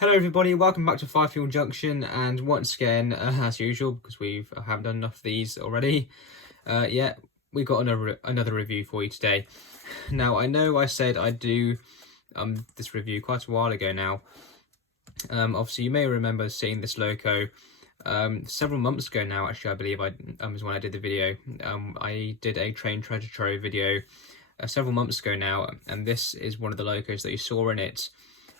Hello everybody, welcome back to Five Fuel Junction, and once again, as usual, because we haven't done enough of these already, we've got another review for you today. Now, I know I said I'd do this review quite a while ago now. Obviously, you may remember seeing this loco several months ago now, actually, I believe is when I did the video. I did a train treasure trove video several months ago now, and this is one of the locos that you saw in it.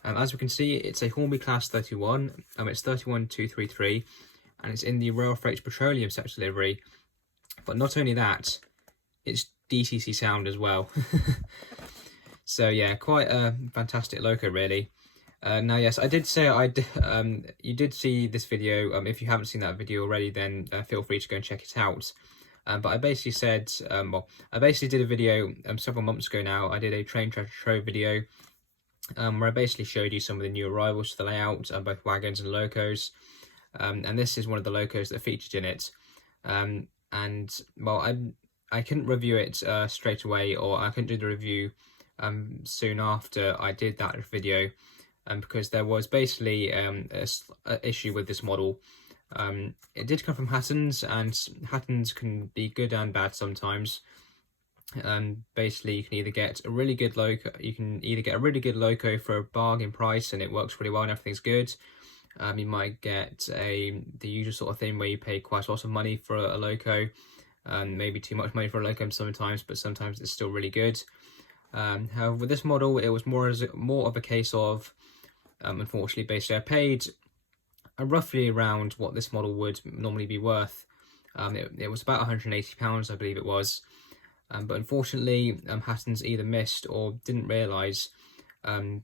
As we can see, it's a Hornby Class 31, it's 31233, and it's in the railfreight petroleum sector livery. But not only that, it's DCC Sound as well. So yeah, quite a fantastic loco really. Now yes, I did say you did see this video. If you haven't seen that video already, then feel free to go and check it out. But I basically said, I basically did a video several months ago now. I did a train treasure trove video, where I basically showed you some of the new arrivals to the layout, both wagons and locos, and this is one of the locos that featured in it. I couldn't review it straight away, or I couldn't do the review soon after I did that video, because there was basically a issue with this model. It did come from Hattons, and Hattons can be good and bad sometimes. Basically, you can either get a really good loco. You can either get a really good loco for a bargain price, and it works really well, and everything's good. You might get the usual sort of thing where you pay quite a lot of money for a loco, maybe too much money for a loco sometimes, but sometimes it's still really good. However, with this model, it was more of a case of, unfortunately, basically, I paid roughly around what this model would normally be worth. It was about £180, I believe it was. But unfortunately, Hattons either missed or didn't realise.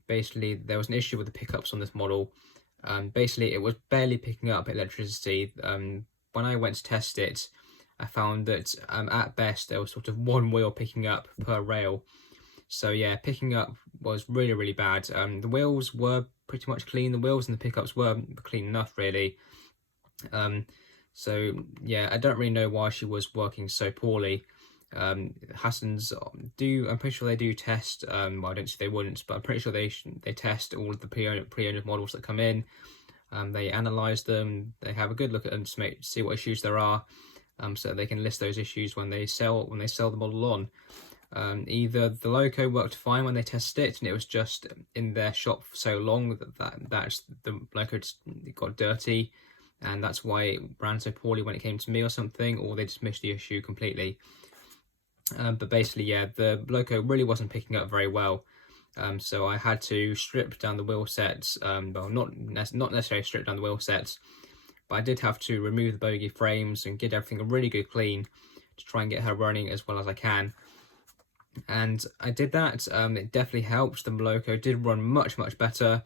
Basically, there was an issue with the pickups on this model. Basically, it was barely picking up electricity. When I went to test it, I found that at best there was sort of one wheel picking up per rail. So yeah, picking up was really, really bad. The wheels were pretty much clean. The wheels and the pickups were clean enough, really. So yeah, I don't really know why she was working so poorly. Hattons I'm pretty sure they do test, well, I don't say they wouldn't, but I'm pretty sure they test all of the pre-owned models that come in. They analyse them, they have a good look at them to see what issues there are, so they can list those issues when they sell the model on. Either the loco worked fine when they tested it, and it was just in their shop for so long that the loco just got dirty, and that's why it ran so poorly when it came to me or something, or they just missed the issue completely. But basically, yeah, the loco really wasn't picking up very well. So I had to strip down the wheel sets. Well, not necessarily strip down the wheel sets, but I did have to remove the bogie frames and get everything a really good clean to try and get her running as well as I can. And I did that. It definitely helped. The loco did run much, much better.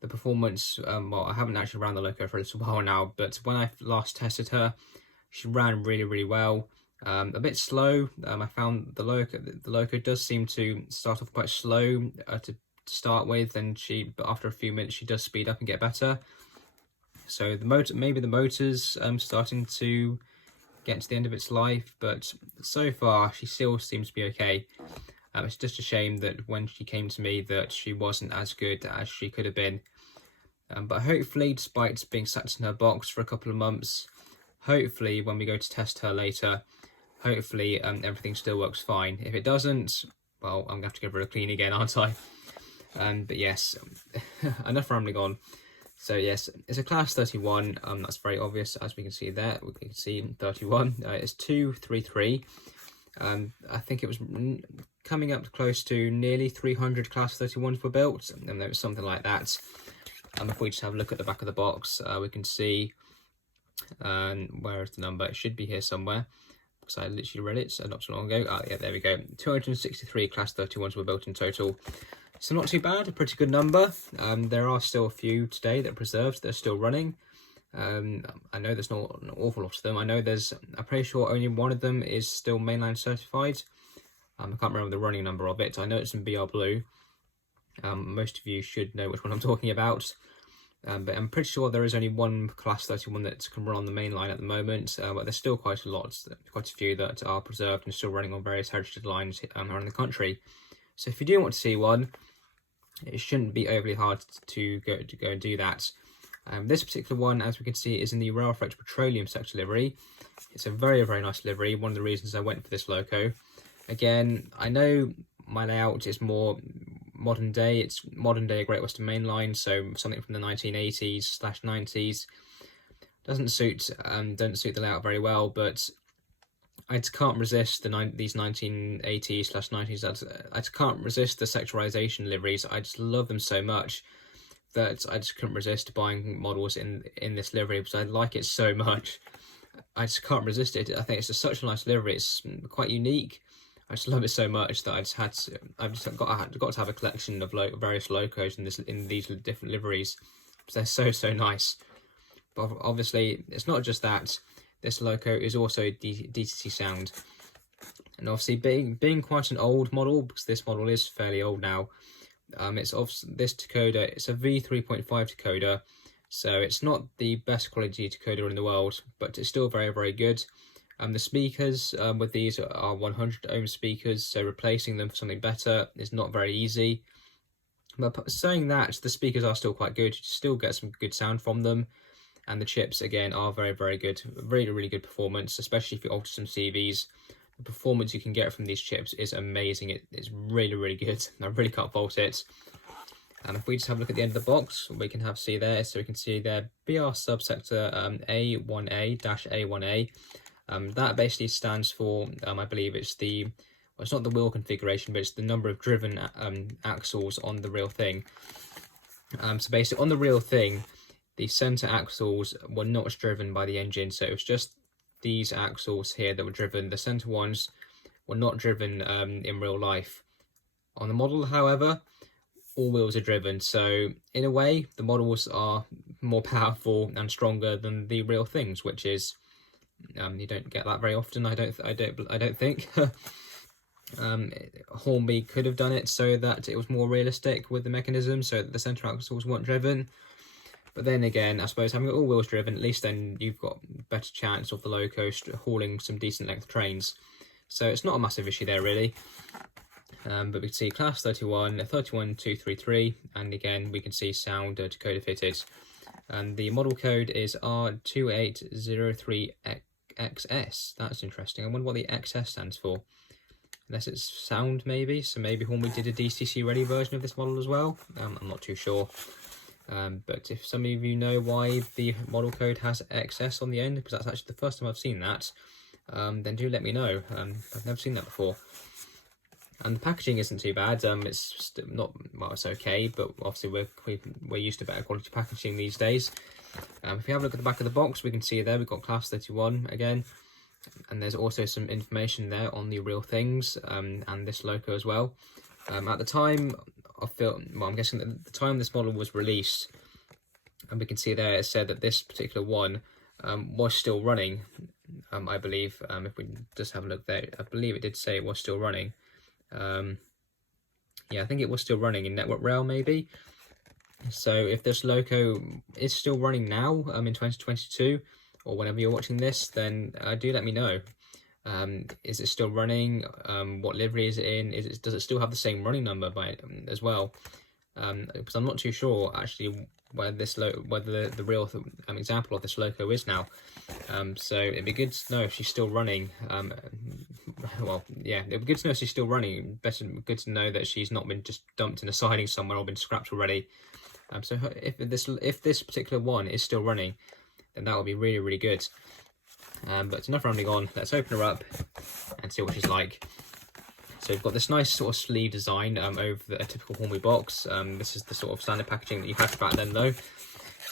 The performance, well, I haven't actually ran the loco for a little while now, but when I last tested her, she ran really, really well. A bit slow. I found the loco does seem to start off quite slow to start with, and but after a few minutes she does speed up and get better. So maybe the motor's starting to get to the end of its life, but so far she still seems to be okay. It's just a shame that when she came to me that she wasn't as good as she could have been. But hopefully, despite being sat in her box for a couple of months, hopefully when we go to test her later, hopefully everything still works fine. If it doesn't, well, I'm going to have to give her a clean again, aren't I? But yes, enough rambling on. So yes, it's a Class 31, that's very obvious, as we can see there. We can see 31, it's 233. I think it was coming up close to nearly 300 Class 31s were built, and there was something like that. If we just have a look at the back of the box, we can see, where is the number? It should be here somewhere, because I literally read it not so long ago. Yeah, there we go. 263 Class 31s were built in total. So not too bad, a pretty good number. There are still a few today that are preserved, that are still running. I know there's not an awful lot of them. I'm pretty sure only one of them is still mainline certified. I can't remember the running number of it. I know it's in BR Blue. Most of you should know which one I'm talking about. But I'm pretty sure there is only one Class 31 that can run on the main line at the moment, but there's still quite a few that are preserved and still running on various heritage lines around the country. So if you do want to see one, it shouldn't be overly hard to go and do that. This particular one, as we can see, is in the railfreight petroleum sector livery. It's a very, very nice livery. One of the reasons I went for this loco. Again, I know my layout is more modern day. It's modern day Great Western Main Line, so something from the 1980s/90s. Doesn't suit the layout very well, but I just can't resist these 1980s/90s. I just can't resist the sectorization liveries. I just love them so much that I just couldn't resist buying models in this livery because I like it so much. I just can't resist it. I think it's just such a nice livery. It's quite unique. I just love it so much that I've just got to have a collection of various locos in these different liveries. They're so nice. But obviously, it's not just that. This loco is also DCC Sound, and obviously being quite an old model, because this model is fairly old now. It's this decoder. It's a V3.5 decoder, so it's not the best quality decoder in the world, but it's still very, very good. The speakers with these are 100 ohm speakers, so replacing them for something better is not very easy. But saying that, the speakers are still quite good. You still get some good sound from them. And the chips, again, are very, very good. Really good performance, especially if you alter some CVs. The performance you can get from these chips is amazing. It's really good. I really can't fault it. And if we just have a look at the end of the box, we can see there. So we can see there BR subsector A1A-A1A. That basically stands for, I believe it's it's not the wheel configuration, but it's the number of driven axles on the real thing. So basically on the real thing, the center axles were not driven by the engine, so it was just these axles here that were driven. The center ones were not driven in real life. On the model, however, all wheels are driven, so in a way, the models are more powerful and stronger than the real things, which is you don't get that very often. I don't think. Hornby could have done it so that it was more realistic with the mechanism, so that the center axles weren't driven. But then again, I suppose having it all wheels driven, at least then you've got a better chance of the loco hauling some decent length trains. So it's not a massive issue there, really. But we can see class 31, 31233, and again, we can see sound decoder fitted. And the model code is R2803XS. That's interesting. I wonder what the XS stands for. Unless it's sound, maybe. So maybe Hornby did a DCC ready version of this model as well. I'm not too sure. But if some of you know why the model code has XS on the end, because that's actually the first time I've seen that, then do let me know. I've never seen that before. And the packaging isn't too bad. It's not, well, it's okay, but obviously we're used to better quality packaging these days. If you have a look at the back of the box, we can see there we've got class 31 again, and there's also some information there on the real things and this loco as well. At the time I'm guessing at the time this model was released, and we can see there it said that this particular one was still running. I believe if we just have a look there, I believe it did say it was still running. Yeah, I think it was still running in Network Rail maybe. So if this loco is still running now in 2022, or whenever you're watching this, then do let me know. Is it still running? What livery is it in? Does it still have the same running number as well? Because I'm not too sure actually where whether the real example of this loco is now. So it'd be good to know if she's still running. Well, yeah, it'd be good to know if she's still running. Good to know that she's not been just dumped in a siding somewhere or been scrapped already. So if this particular one is still running, then that would be really good. But enough rambling on. Let's open her up and see what she's like. So we've got this nice sort of sleeve design over a typical Hornby box. This is the sort of standard packaging that you had back then, though.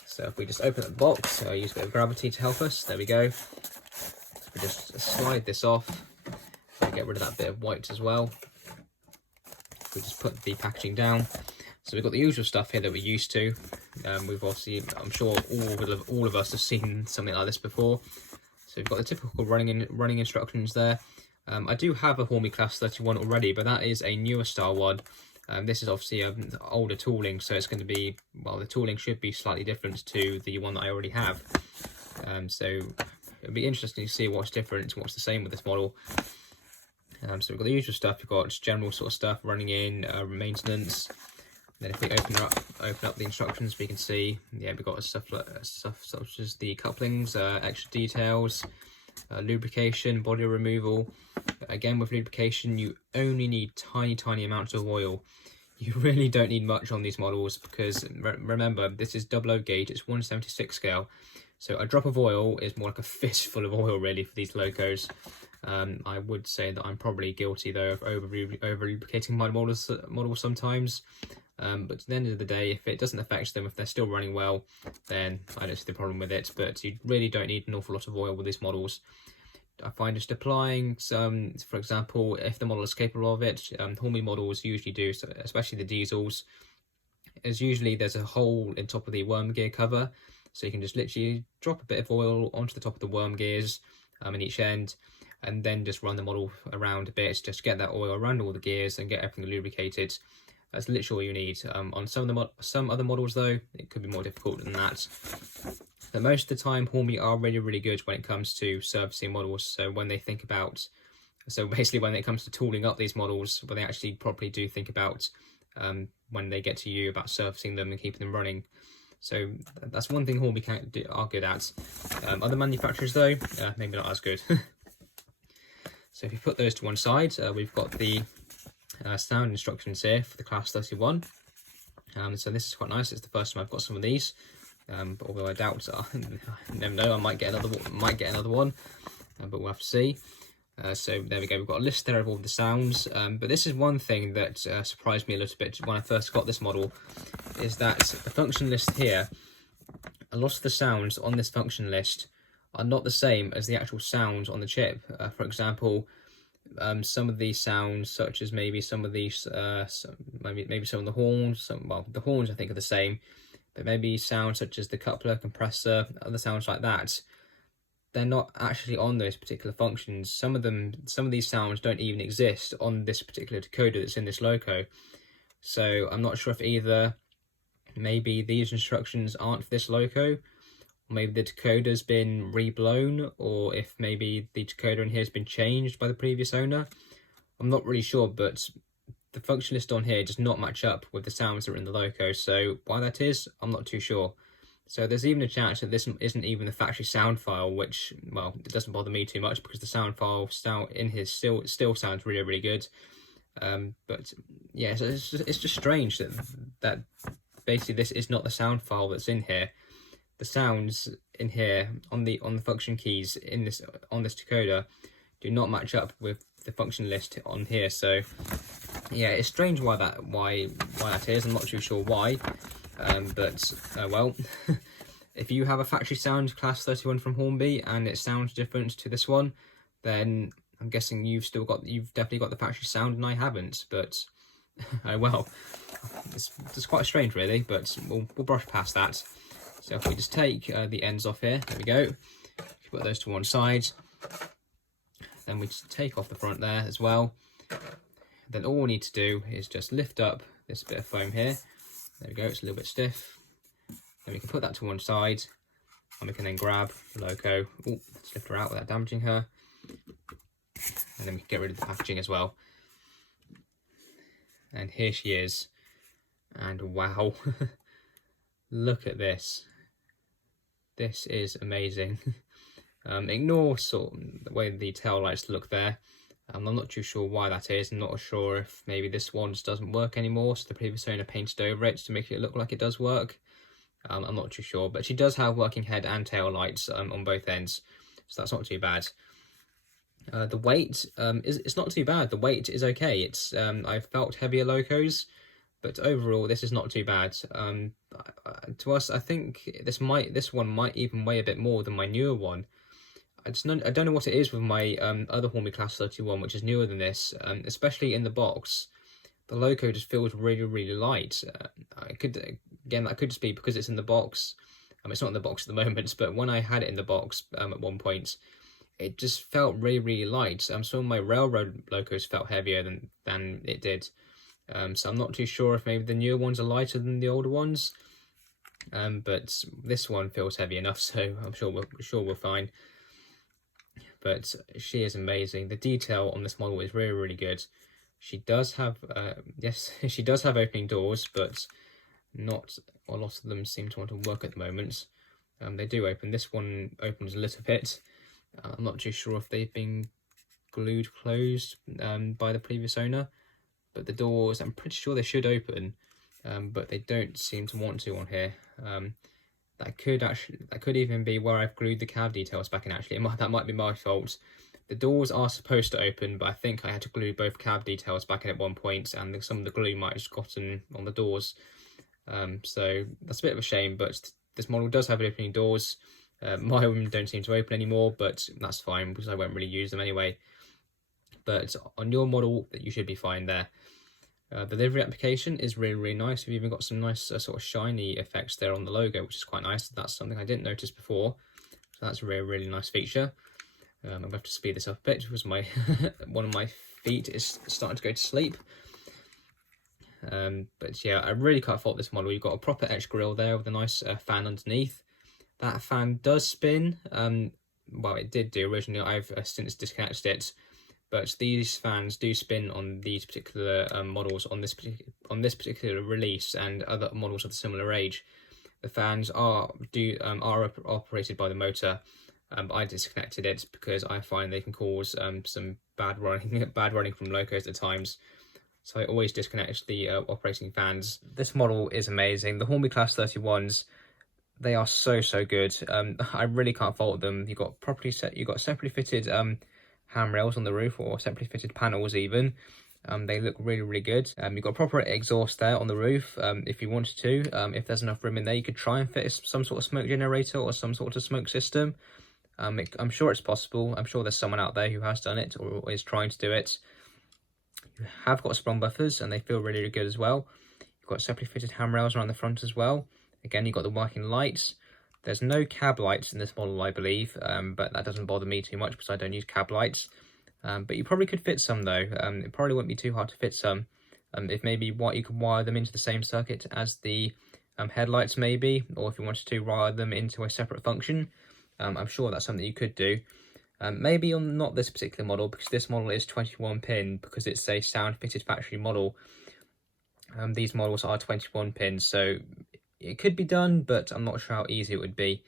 So if we just open up the box, use a bit of gravity to help us. There we go. So we just slide this off. So get rid of that bit of white as well. We just put the packaging down. So we've got the usual stuff here that we're used to. We've obviously, I'm sure all of us have seen something like this before. So we've got the typical running instructions there. I do have a Hornby Class 31 already, but that is a newer style one. This is obviously older tooling, so it's going to be, well, the tooling should be slightly different to the one that I already have. So it'll be interesting to see what's different and what's the same with this model. So we've got the usual stuff. We've got general sort of stuff running in, maintenance. Then if we open up the instructions, we can see, yeah, we've got stuff such as the couplings, extra details, lubrication, body removal. Again, with lubrication, you only need tiny amounts of oil. You really don't need much on these models because remember, this is 00 gauge, it's 1/76 scale. So a drop of oil is more like a fistful of oil really for these locos. I would say that I'm probably guilty though of over lubricating my models sometimes. But at the end of the day, if it doesn't affect them, if they're still running well, then I don't see the problem with it. But you really don't need an awful lot of oil with these models. I find just applying some, for example, if the model is capable of it, Hornby models usually do, so especially the diesels, is usually there's a hole in top of the worm gear cover. So you can just literally drop a bit of oil onto the top of the worm gears in each end, and then just run the model around a bit, just get that oil around all the gears and get everything lubricated. That's literally all you need. On some other models though, it could be more difficult than that. But most of the time, Hornby are really good when it comes to servicing models. So when they think about, so basically when it comes to tooling up these models, when they actually properly do think about when they get to you about servicing them and keeping them running. So that's one thing Hornby are good at. Other manufacturers though, maybe not as good. So if you put those to one side, we've got the sound instructions here for the Class 31. So this is quite nice. It's the first time I've got some of these. But although I doubt, I never know, I might get another one, but we'll have to see. So there we go, we've got a list there of all the sounds, but this is one thing that surprised me a little bit when I first got this model, is that the function list here, a lot of the sounds on this function list are not the same as the actual sounds on the chip. For example, some of these sounds, such as maybe some of these, maybe some of the horns, well, the horns I think are the same, but maybe sounds such as the coupler, compressor, other sounds like that, they're not actually on those particular functions. Some of these sounds don't even exist on this particular decoder that's in this loco. So I'm not sure if either maybe these instructions aren't for this loco, or maybe the decoder's been reblown, or if maybe the decoder in here has been changed by the previous owner. I'm not really sure, but the function list on here does not match up with the sounds that are in the loco, so why that is, I'm not too sure. So there's even a chance that this isn't even the factory sound file, which, well, it doesn't bother me too much because the sound file in here still sounds really good. But yeah, so it's just strange that basically this is not the sound file that's in here. The sounds in here on the function keys on this decoder do not match up with the function list on here. So yeah, it's strange why that is. I'm not too sure why, but well, if you have a factory sound Class 31 from Hornby and it sounds different to this one, then I'm guessing you've definitely got the factory sound and I haven't. But oh well, it's quite strange really, but we'll brush past that. So if we just take the ends off here, there we go. Put those to one side. Then we just take off the front there as well. Then all we need to do is just lift up this bit of foam here. There we go, it's a little bit stiff. Then we can put that to one side, and we can then grab the loco. Ooh, let's lift her out without damaging her. And then we can get rid of the packaging as well. And here she is. And wow, look at this. This is amazing. Ignore sort of the way the tail lights look there. I'm not too sure why that is. I'm not sure if maybe this one just doesn't work anymore, so the previous owner painted over it to make it look like it does work. I'm not too sure, but she does have working head and tail lights on both ends, so that's not too bad. The weight it's not too bad. The weight is okay. It's I've felt heavier locos, but overall this is not too bad. To us, I think this one might even weigh a bit more than my newer one. I don't know what it is with my other Hornby Class 31, which is newer than this, especially in the box. The loco just feels really light. That could just be because it's in the box. It's not in the box at the moment, but when I had it in the box at one point, it just felt really light. Some of my railroad locos felt heavier than it did. So I'm not too sure if maybe the newer ones are lighter than the older ones. But this one feels heavy enough, so I'm sure we're fine. But she is amazing. The detail on this model is really good. She does have, yes, she does have opening doors, but not a lot of them seem to want to work at the moment. They do open. This one opens a little bit. I'm not too sure if they've been glued closed by the previous owner, but the doors, I'm pretty sure they should open, but they don't seem to want to on here. That could even be where I've glued the cab details back in. Actually, that might be my fault. The doors are supposed to open, but I think I had to glue both cab details back in at one point, and some of the glue might have just gotten on the doors. So that's a bit of a shame, but this model does have opening doors. My own don't seem to open anymore, but that's fine because I won't really use them anyway. But on your model, you should be fine there. The livery application is really nice. We've even got some nice sort of shiny effects there on the logo, which is quite nice. That's something I didn't notice before. So that's a really nice feature. I'm going to have to speed this up a bit because my one of my feet is starting to go to sleep. But yeah, I really can't fault this model. You've got a proper etched grille there with a nice fan underneath. That fan does spin. Well, it did do originally. I've since disconnected it. But these fans do spin on these particular models on this particular release and other models of a similar age. The fans are operated by the motor. I disconnected it because I find they can cause some bad running from locos at times. So I always disconnect the operating fans. This model is amazing. The Hornby Class 31s, they are so good. I really can't fault them. You've got separately fitted handrails on the roof, or separately fitted panels even. They look really good. You've got proper exhaust there on the roof. If you wanted to, if there's enough room in there, you could try and fit some sort of smoke generator or some sort of smoke system. I'm sure it's possible. I'm sure there's someone out there who has done it or is trying to do it. You have got sprung buffers and they feel really good as well. You've got separately fitted handrails around the front as well. Again, you've got the working lights. There's no cab lights in this model, I believe, but that doesn't bother me too much because I don't use cab lights. But you probably could fit some though. It probably wouldn't be too hard to fit some. If maybe you could wire them into the same circuit as the headlights maybe, or if you wanted to wire them into a separate function. I'm sure that's something you could do. Maybe on not this particular model, because this model is 21 pin, because it's a sound fitted factory model. These models are 21 pins, so it could be done, but I'm not sure how easy it would be.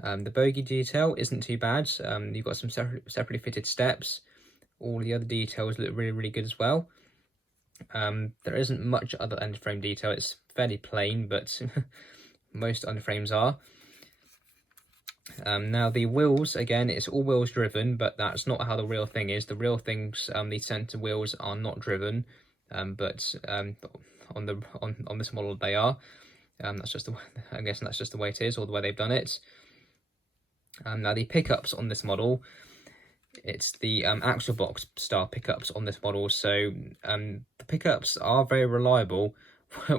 The bogie detail isn't too bad. You've got some separately fitted steps. All the other details look really good as well. There isn't much other underframe detail. It's fairly plain, but most underframes are. Now the wheels, again, it's all wheels driven, but that's not how the real thing is. The real things, the centre wheels are not driven, but on this model they are. That's just I guess that's just the way it is, or the way they've done it. Now the pickups on this model, it's the axle box style pickups on this model. So the pickups are very reliable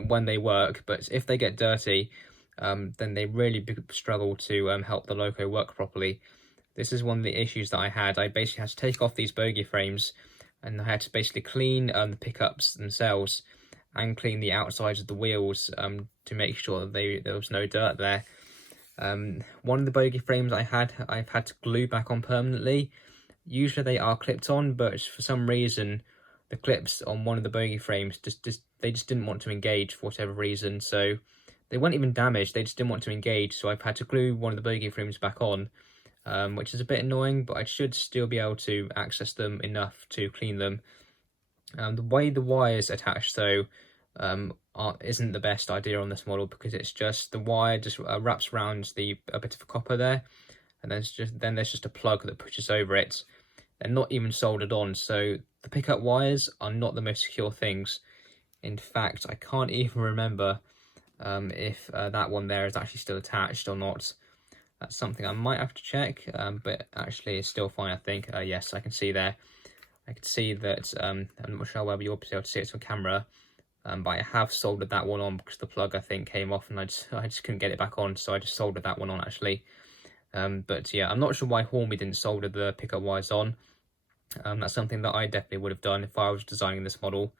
when they work, but if they get dirty, then they really struggle to help the loco work properly. This is one of the issues that I had. I basically had to take off these bogie frames, and I had to basically clean the pickups themselves and clean the outsides of the wheels to make sure that there was no dirt there. One of the bogie frames I've had to glue back on permanently. Usually they are clipped on, but for some reason the clips on one of the bogie frames just didn't want to engage for whatever reason. So they weren't even damaged, they just didn't want to engage. So I've had to glue one of the bogie frames back on, which is a bit annoying, but I should still be able to access them enough to clean them. The way the wires attached though isn't the best idea on this model, because it's just the wire just wraps around a bit of copper there, and then there's just a plug that pushes over it. They're not even soldered on, so the pickup wires are not the most secure things. In fact, I can't even remember if that one there is actually still attached or not. That's something I might have to check, but actually it's still fine, I think. Yes, I can see there. I can see that, I'm not sure whether you'll be able to see it on camera, but I have soldered that one on because the plug, I think, came off and I just couldn't get it back on, so I just soldered that one on actually. But yeah, I'm not sure why Hornby didn't solder the pickup wires on. That's something that I definitely would have done if I was designing this model.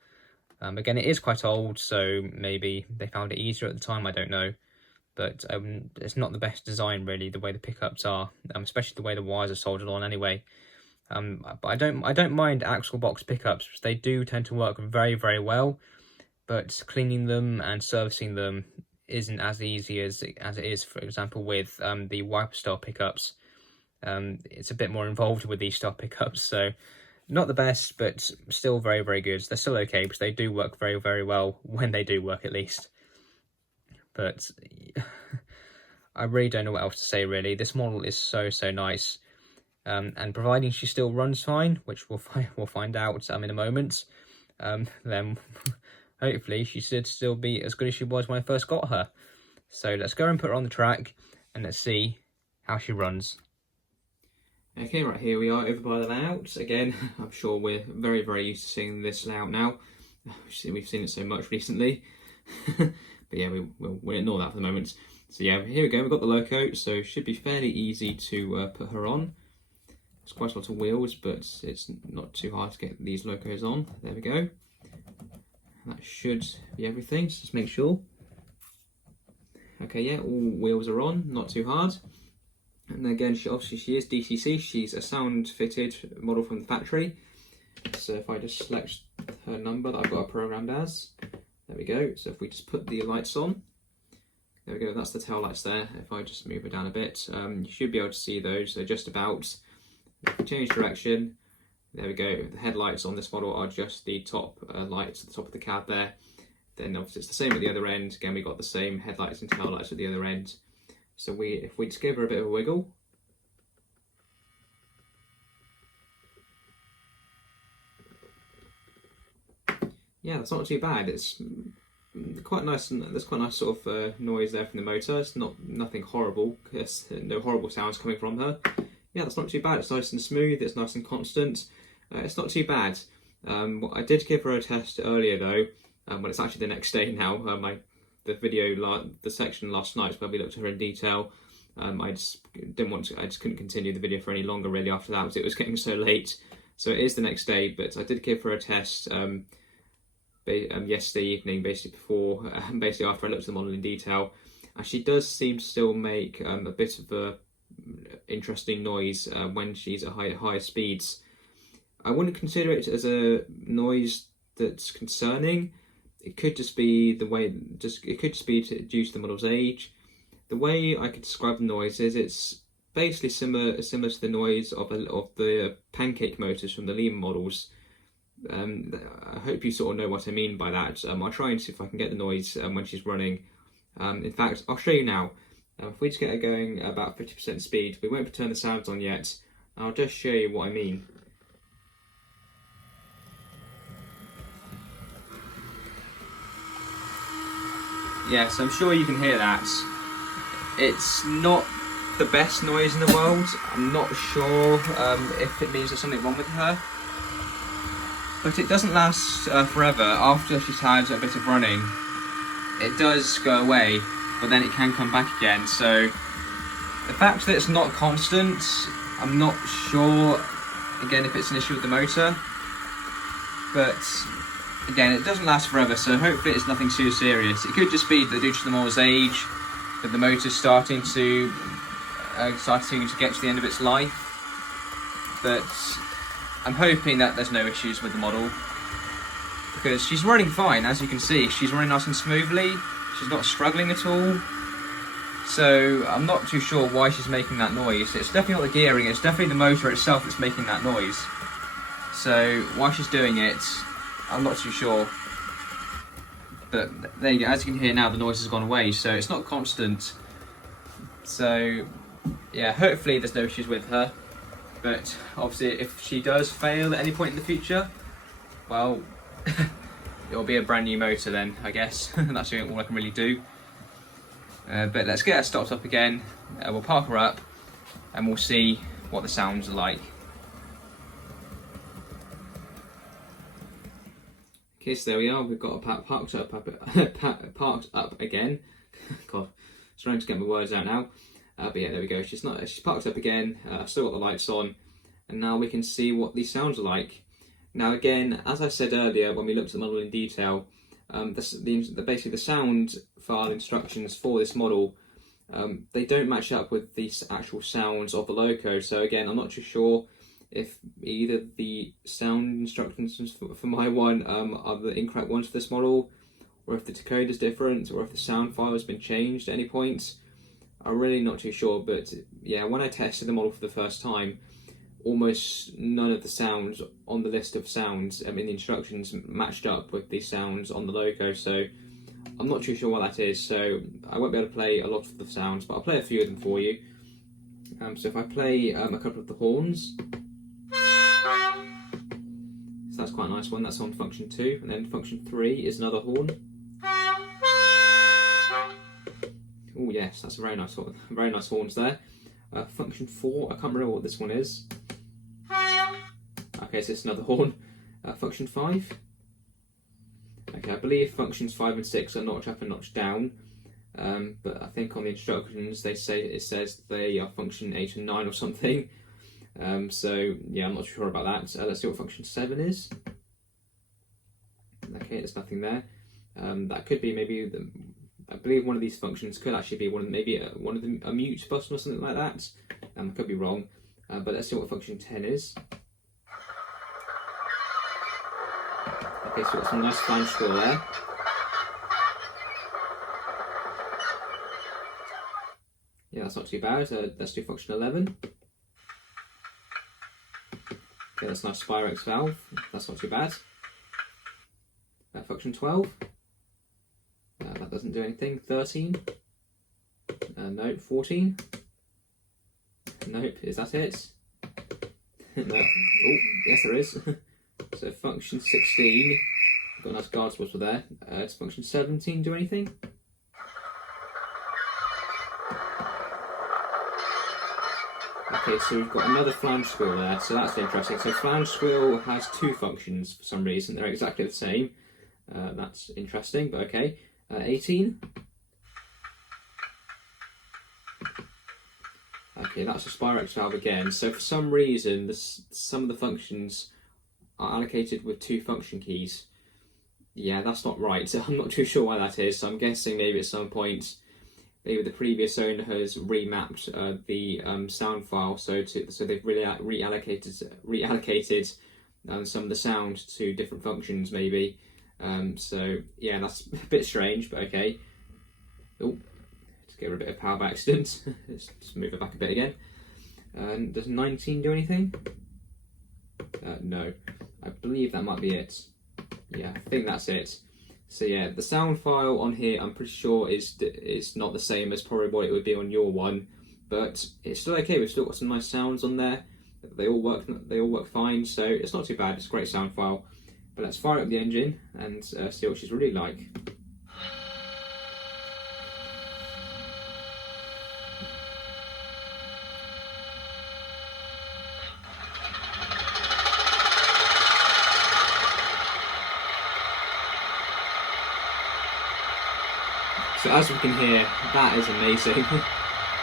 Again, it is quite old, so maybe they found it easier at the time, I don't know. But it's not the best design really, the way the pickups are, especially the way the wires are soldered on anyway. But I don't mind axle box pickups. They do tend to work very, very well, but cleaning them and servicing them isn't as easy as it is, for example, with the wiper style pickups. It's a bit more involved with these style pickups, so not the best, but still very, very good. They're still okay because they do work very, very well when they do work, at least. But I really don't know what else to say, really. This model is so, so nice. And providing she still runs fine, which we'll find out in a moment, then hopefully she should still be as good as she was when I first got her. So let's go and put her on the track and let's see how she runs. Okay, right, here we are over by the layout. Again, I'm sure we're very, very used to seeing this layout now. We've seen it so much recently. But yeah, we'll ignore that for the moment. So yeah, here we go, we've got the loco, so it should be fairly easy to put her on. It's quite a lot of wheels, but it's not too hard to get these locos on. There we go. That should be everything, so just make sure. Okay, yeah, all wheels are on, not too hard. And again, she is DCC, she's a sound fitted model from the factory. So if I just select her number that I've got her programmed as, there we go. So if we just put the lights on, there we go, that's the tail lights there. If I just move it down a bit, you should be able to see those, so just about. If we change direction, there we go, the headlights on this model are just the top lights at the top of the cab there. Then obviously it's the same at the other end. Again, we got the same headlights and tail lights at the other end. So if we just give her a bit of a wiggle, yeah, that's not too bad. It's quite nice, and there's quite a nice sort of noise there from the motor. It's nothing horrible. There's no horrible sounds coming from her. Yeah, that's not too bad. It's nice and smooth. It's nice and constant. It's not too bad. I did give her a test earlier though. Well, it's actually the next day now. The section last night where we looked at her in detail. I just couldn't continue the video for any longer really after that because it was getting so late. So it is the next day, but I did give her a test yesterday evening, basically after I looked at the model in detail, and she does seem to still make a bit of a interesting noise when she's at higher speeds. I wouldn't consider it as a noise that's concerning. It could just be due to the model's age. The way I could describe the noise is it's basically similar to the noise of the pancake motors from the Lima models. I hope you sort of know what I mean by that. I'll try and see if I can get the noise when she's running. In fact, I'll show you now. If we just get her going at about 50% speed, we won't turn the sounds on yet. I'll just show you what I mean. Yes, I'm sure you can hear that. It's not the best noise in the world. I'm not sure if it means there's something wrong with her. But it doesn't last forever. After she's had a bit of running, it does go away, but then it can come back again. So the fact that it's not constant, I'm not sure, again, if it's an issue with the motor. But again, it doesn't last forever, so hopefully it's nothing too serious. It could just be that due to the model's age, that the motor's starting to get to the end of its life. But I'm hoping that there's no issues with the model, because she's running fine, as you can see. She's running nice and smoothly. She's not struggling at all. So I'm not too sure why she's making that noise. It's definitely not the gearing, it's definitely the motor itself that's making that noise. So why she's doing it, I'm not too sure. But there you go, as you can hear now, the noise has gone away, so it's not constant. So yeah, hopefully there's no issues with her. But obviously if she does fail at any point in the future, well, it'll be a brand new motor then, I guess. That's all I can really do. But let's get her stopped up again. We'll park her up and we'll see what the sounds are like. Okay, so there we are. We've got her parked up again. God, trying to get my words out now. But yeah, there we go. She's parked up again. Still got the lights on, and now we can see what these sounds are like. Now again, as I said earlier when we looked at the model in detail, basically the sound file instructions for this model, they don't match up with the actual sounds of the loco. So again, I'm not too sure if either the sound instructions for my one are the incorrect ones for this model, or if the decoder is different, or if the sound file has been changed at any point. I'm really not too sure, but yeah, when I tested the model for the first time, almost none of the sounds on the list of sounds in the instructions matched up with the sounds on the logo, so I'm not too sure what that is, so I won't be able to play a lot of the sounds, but I'll play a few of them for you. So if I play a couple of the horns, so that's quite a nice one, that's on function 2, and then function 3 is another horn. Oh yes, that's a very nice horns there. Function 4, I can't remember what this one is. Okay, so it's another horn. Function 5. Okay, I believe functions 5 and 6 are notch up and notch down, but I think on the instructions it says they are function 8 and 9 or something. So yeah, I'm not sure about that. Let's see what function 7 is. Okay, there's nothing there. That could be maybe I believe one of these functions could actually be a mute button or something like that. I could be wrong, but let's see what function 10 is. Okay, so we've got some nice flange score there. Yeah, that's not too bad. Let's do function 11. Okay, that's a nice Spirex valve. That's not too bad. Function 12. That doesn't do anything. 13. Nope. 14. Nope. Is that it? No. Oh, yes, there is. So function 16. Got a nice guard whistle there. Does function 17 do anything? Okay, so we've got another flange squeal there, so that's interesting. So flange squeal has 2 functions for some reason. They're exactly the same. That's interesting, but okay. 18. Okay, that's a Spirex valve again. So for some reason, some of the functions are allocated with 2 function keys. Yeah, that's not right. So I'm not too sure why that is. So I'm guessing maybe at some point, maybe the previous owner has remapped the sound file, so they've reallocated some of the sound to different functions, maybe. So yeah, that's a bit strange, but okay. Oh, to get rid of a bit of power by accident. Let's just move it back a bit again. Does 19 do anything? No, I believe that might be it. Yeah, I think that's it. So yeah, the sound file on here, I'm pretty sure is not the same as probably what it would be on your one, but it's still okay. We've still got some nice sounds on there. They all work fine, so it's not too bad. It's a great sound file. But let's fire up the engine and see what she's really like. So as we can hear, that is amazing.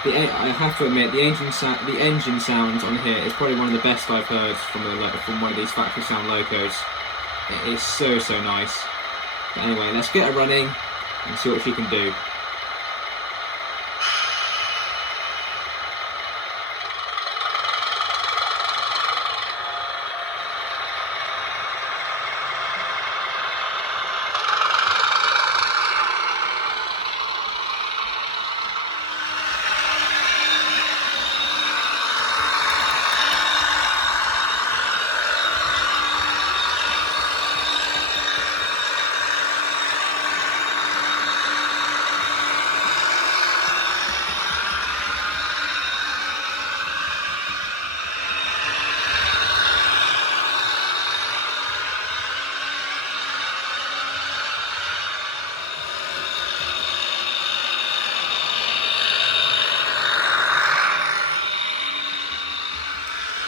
I have to admit, the engine sound on here is probably one of the best I've heard from one of these factory sound locos. It is so nice. But anyway, let's get her running and see what she can do.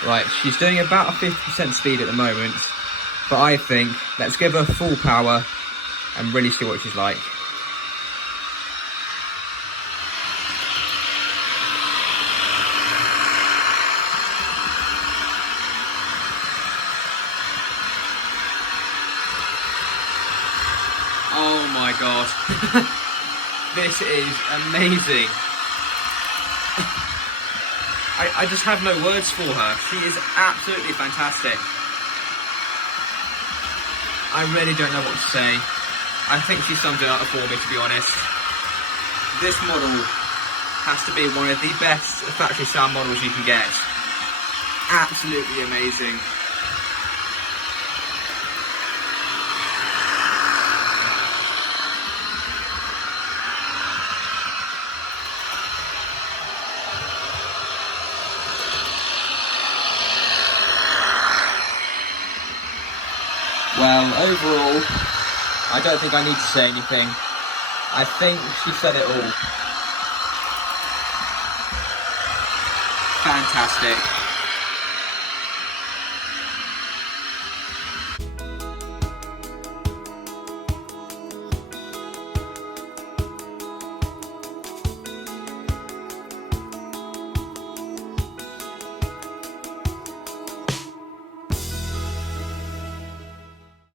Right, she's doing about a 50% speed at the moment, but I think let's give her full power and really see what she's like. Oh my god, this is amazing. I just have no words for her. She is absolutely fantastic. I really don't know what to say. I think she sums it up for me, to be honest. This model has to be one of the best factory sound models you can get. Absolutely amazing. Well, overall, I don't think I need to say anything. I think she said it all. Fantastic.